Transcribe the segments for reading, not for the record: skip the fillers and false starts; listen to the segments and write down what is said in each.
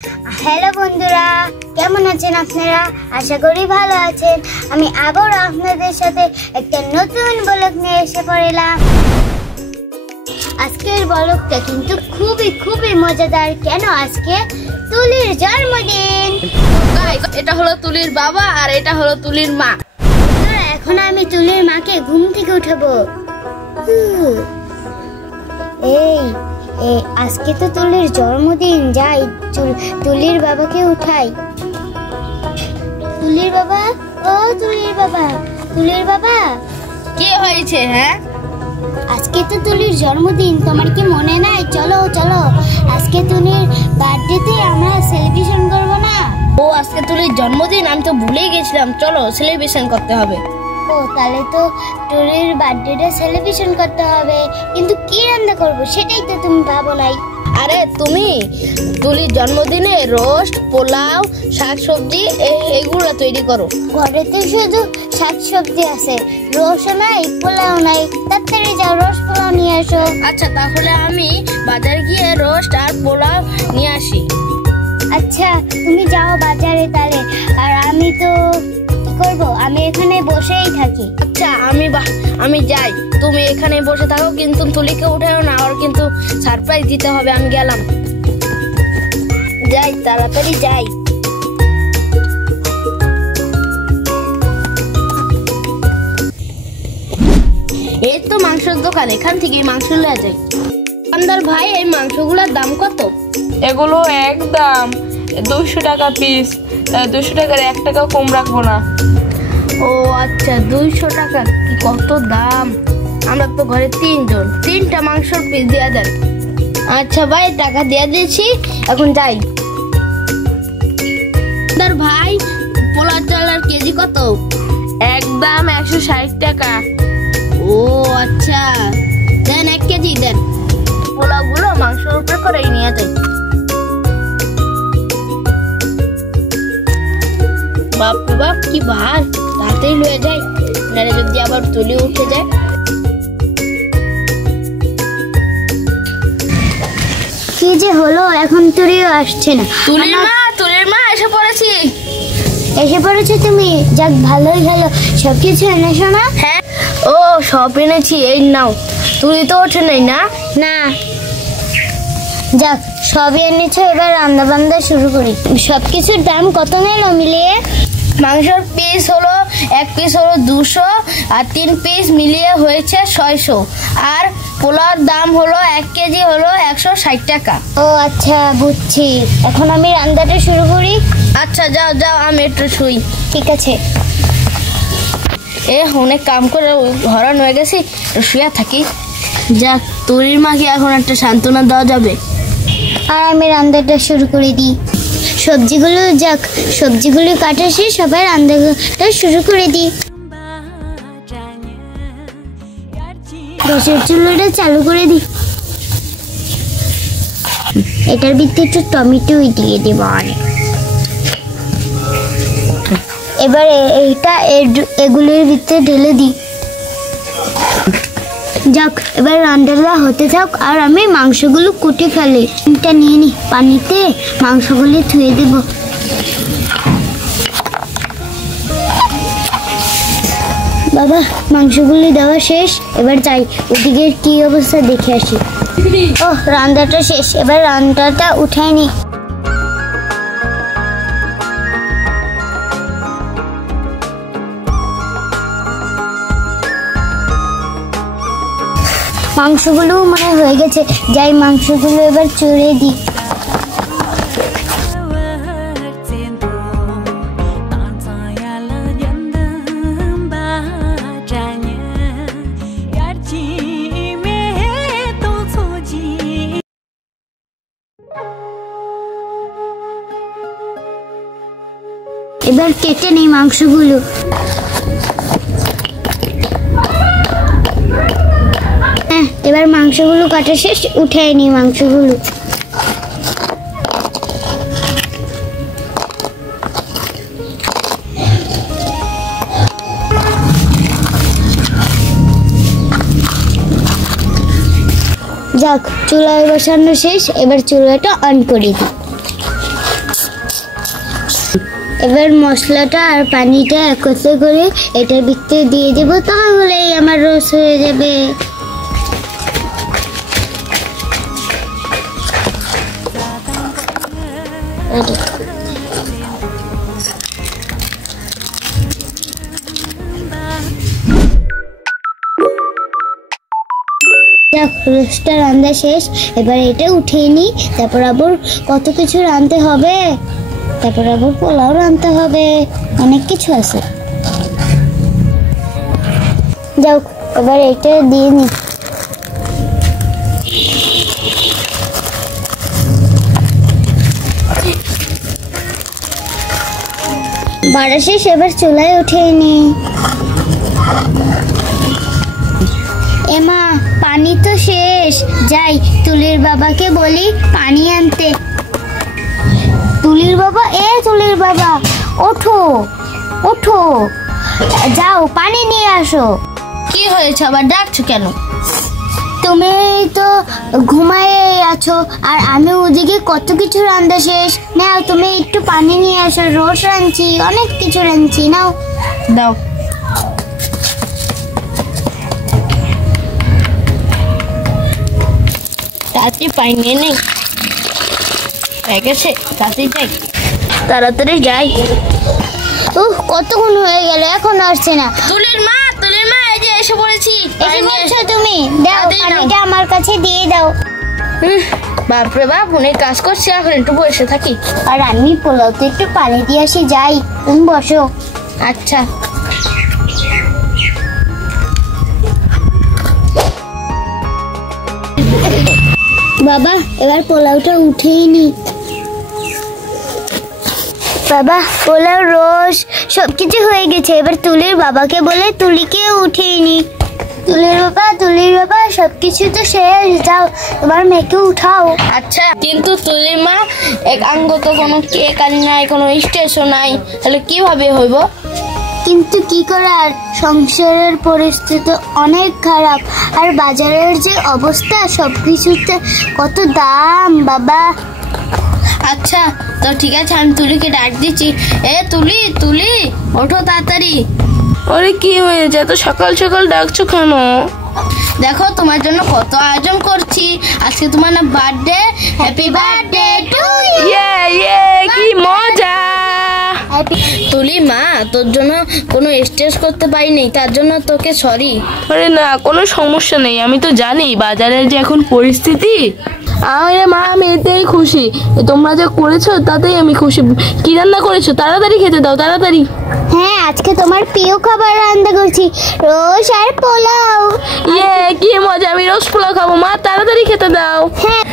Hello বন্ধুরা, কেমন আছেন আপনারা? আশা করি ভালো আছেন। আমি আবার আপনাদের সাথে একটা নতুন ব্লগ নিয়ে এসে পড়লাম। আজকের ব্লগটা কিন্তু খুবই মজাদার। কেন? আজকে তুলির জন্মদিন। এটা হলো তুলির বাবা আর এটা হলো তুলির মা। এখন আমি তুলির মাকে ঘুম থেকে উঠাবো। আজকে তো তুলির জন্মদিন, যাই তুলির বাবাকে উঠাই। তুলির বাবা, ও তুলির বাবা, তুলির বাবা কি হয়েছে? হ্যাঁ, আজকে তো তুলির জন্মদিন, তোমার কি মনে নাই? চলো চলো, আজকে তুলির বার্থডেতে আমরা সেলিব্রেশন করব না? ও আজকে তুলির জন্মদিন, আমি তো ভুলেই গেছিলাম। চলো সেলিব্রেশন করতে হবে। ও তাহলে তো তুলির বার্থডেটা সেলিব্রেশন করতে হবে, কিন্তু কি রান্না করব সেটাই তো তুমি ভাবো নাই। আরে তুমি তুলির জন্মদিনে রোস্ট, পোলাও, শাকসবজি এগুলো তৈরি করো। ঘরে তো শুধু শাকসবজি আছে, রোস্ট নাই, পোলাও নাই। তাড়াতাড়ি যাও, রোস্ট পোলাও নিয়ে আসো। আচ্ছা, তাহলে আমি বাজারে গিয়ে রোস্ট আর পোলাও নিয়ে আসি। আচ্ছা তুমি যাও বাজারে তাহলে, আর আমি তো কি করব, আমি এখানে বসেই থাকি। আচ্ছা আমি যাই, তুমি এখানে বসে থাকো, কিন্তু তুলিকে উঠাও না, আর কিন্তু সারপ্রাইজ দিতে হবে। আমি গেলাম, যাই, তাড়াতাড়ি যাই। এই তো মাংসের দোকান, এখান থেকে মাংস নেওয়া যায়। দোকানদার ভাই, এই মাংসগুলোর দাম কত? এগুলো একদম 200 টাকা পিস। 200 টাকার 1 টাকাও কম রাখবো না। ও আচ্ছা, 200 টাকা, কি কত দাম! আমরা তো ঘরে 3 জন, 3টা মাংসের পিস দেওয়া দেন। আচ্ছা ভাই, টাকা দিয়ে দিয়েছি, এখন যাই। ভাই, পোলাও চালের কেজি কত? একদম 160 টাকা। ও আচ্ছা, দেন 1 কেজি দেন। পোলাও গুলো মাংসের উপরে করে নিয়ে যাই। বাপ রে বাপ, কি ভার! তাতেই লয়ে যায়, নারে যদি আবার তুলি উঠে যায়। কি যে হলো, এখন তুলিও আসছে না। তুলির মা এসে পড়েছি। এসে পড়েছো তুমি? যাক, ভালোই গেল। সবকিছু এনেছো না? হ্যাঁ, ও সব এনেছি, এই নাও। তুলি তো ওঠে নাই না? না। যাক, সবই এনেছো, এবার রান্না বান্না শুরু করি। সবকিছুর দাম কত গেল মিলিয়ে? মাংসের পিস হলো 1 পিস হলো 200, আর 3 পিস মিলিয়ে হয়েছে 600, আর পোলাওর দাম হলো 1 কেজি হলো 160 টাকা। ও আচ্ছা, বুঝছি। এখন আমি রান্নাটা শুরু করি। আচ্ছা যাও যাও, আমি একটু শুই। ঠিক আছে। অনেক কাম করে হরান হয়ে গেছি, একটু শুয়ে থাকি। যাক, তুলির মাকে এখন একটা সান্ত্বনা দেওয়া যাবে। আর আমি রান্নাটা শুরু করে দিই। সবজিগুলো কাটা শেষ, সবাই রান্নাটা শুরু করে দিই। গ্যাসের চুলাটা চালু করে দিই। এটার ভিতরে একটু টমেটো দিয়ে দেব। এবার এগুলোর ভিতরে ঢেলে দিই। যাক, এবার রান্নাটা হতে থাক, আর আমি মাংসগুলো কুটে ফেলি। এটা নিয়ে নি, পানিতে মাংসগুলো ধুয়ে দেব। বাবা, মাংসগুলো দেওয়া শেষ, এবার যাই ওদিকে কি অবস্থা দেখে আসি। ও, রান্নাটা শেষ, এবার রান্নাটা উঠাই নি। মাংসগুলো মানে হয়ে গেছে, যাই মাংসগুলো এবার চড়ে দিই। এবার কেটে নিই মাংসগুলো। এবার মাংসগুলো কাটা শেষ, উঠে নিই মাংসগুলো। যাক, চুলায় বসানো শেষ, এবার চুলাটা অন করে দিই। এবার মশলাটা আর পানিটা একত্রে করে এটার ভিতরে দিয়ে দেবো, তাহলেই আমার রোস্ট হয়ে যাবে। রোস্টটা রান্না শেষ, এবার এটা উঠিয়ে নিই। তারপর আবার কত কিছু রাঁধতে হবে, তারপর আবার পোলাও রাঁধতে হবে, অনেক কিছু আছে। যাও এবার এটা দিয়ে নিই। বাড়া শেষ, এবার চুলায় উঠিয়ে নিই। এমা পানি তো শেষ, যাই তুলির বাবাকে বলি পানি আনতে। তুলির বাবা, তুলির বাবা ওঠো ওঠো, যাও পানি নিয়ে আসো। কি হয়েছে, আবার ডাকছো কেন? তুমি তো ঘুমায়ে আছো আর আমি ওদিকে কত কিছু রান্না শেষ। নাও তুমি একটু পানি নিয়ে আসো, রোস্ট রাঁধছি, অনেক কিছু রাঁধছি, নাও দাও। তাড়াতাড়ি পানি নিয়ে নেই, হয়ে গেছে, তাড়াতাড়ি যাই, তাড়াতাড়ি যাই। কতক্ষণ হয়ে গেল, এখন আসছে না। তুলির মা, এই যে এসে পড়েছি। এসে বলছো তুমি, দাও পানিটা আমার কাছে দিয়ে দাও। বাপরে বাপ, অনেক কাজ করছি, এখন একটু বসে থাকি। আর আমি পোলাওতে একটু পানি দিয়ে আসি, যাই, তুমি বসো। আচ্ছা। বাবা এবার পোলাওটা উঠেই নি। বাবা পোলাও রোস্ট সবকিছু হয়ে গেছে, এবার তুলির বাবাকে বলে তুলিকে উঠিয়ে নি। তুলির বাবা সবকিছু তো শেষ, যাও তোমার মেয়েকে উঠাও। আচ্ছা, কিন্তু তুলির মা এক আঙ্গ তো কোনো কেক আনি নাই, কোনো স্টেশন নাই, তাহলে কিভাবে হইব? কিন্তু কি করার, সংসারের পরিস্থিতি অনেক খারাপ, আর বাজারের যে অবস্থা সবকিছুতে কত দাম বাবা। আচ্ছা তো ঠিক আছে, আমি তুলিকে ডাক দিচ্ছি। তুলি ওঠো তাড়াতাড়ি। আরে কি হয়েছে, এত সকাল সকাল ডাকছো কেন? দেখো তোমার জন্য কত আয়োজন করছি, আজকে তোমার না বার্থডে। হ্যাপি বার্থডে টু ইয়ে কি মজা। তুলি মা, তোর জন্য কোনো স্টেজ করতে পারিনি, তার জন্য তোকে সরি। আরে না, কোনো সমস্যা নেই, আমি তো জানি বাজারের যে এখন পরিস্থিতি। আরে মা, আমি এতেই খুশি, তোমরা যা করেছো তাতেই আমি খুশি। কি রান্না করেছো, তাড়াতাড়ি খেতে দাও, তাড়াতাড়ি। হ্যাঁ আজকে তোমার প্রিয় খাবার রান্না করছি, রোস্ট আর পোলাও। ইয়ে কি মজা, আমি রোস্ট পোলাও খাবো, মা তাড়াতাড়ি খেতে দাও। হ্যাঁ।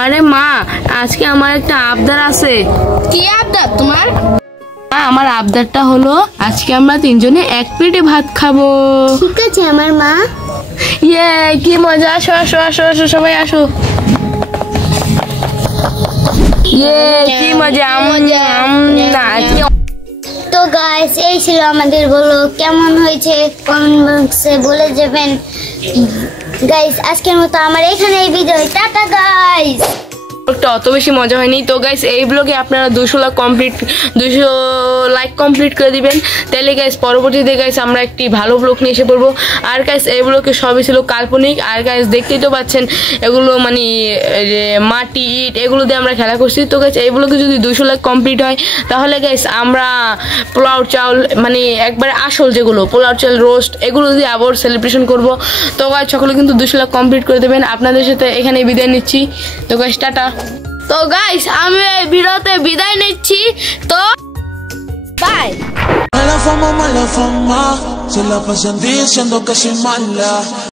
আরে মা, আজকে আমার একটা আবদার আছে। কি আবদার তোমার? আমার আবদারটা হলো আজকে আমরা তিনজনে এক প্লেটে ভাত খাবো। ঠিক আছে আমার মা। ইয়ে কি মজা, আসো আসো আসো আসো সবাই আসো। ইয়ে কি মজা, তো গাইস এই ছিল আমাদের, বলো কেমন হয়েছে কমেন্ট বক্সে বলে যাবেন। গাইস আজকের মতো আমার এখানেই বিদায়, টাটা গাইস। অত বেশি মজা হয়নি। তো গাইস এই ব্লগে আপনারা 200 লাইক কমপ্লিট করে দিবেন, তাহলে গাইস পরবর্তীতে গাইস আমরা একটি ভালো ব্লগ নিয়ে এসে পড়বো। আর গাইস এই ব্লগে সবই ছিল কাল্পনিক, আর গাইস দেখতেই তো পাচ্ছেন এগুলো মানে মাটি ইট এগুলো দিয়ে আমরা খেলা করছি। তো গাইস এই ব্লগে যদি 200 লাইক কমপ্লিট হয় তাহলে গাইস আমরা পোলাও চাউল মানে একবারে আসল যেগুলো পোলাও চাল রোস্ট এগুলো দিয়ে আবার সেলিব্রেশন করব। তো গাইস সকলে কিন্তু 200 লাইক কমপ্লিট করে দেবেন। আপনাদের সাথে এখানে বিদায় নিচ্ছি। তো গাইস টাটা। তো গাইস আমি এই ভিডিওতে বিদায় নিচ্ছি, তো by. Mala fama, se la pasan diciendo que soy mala.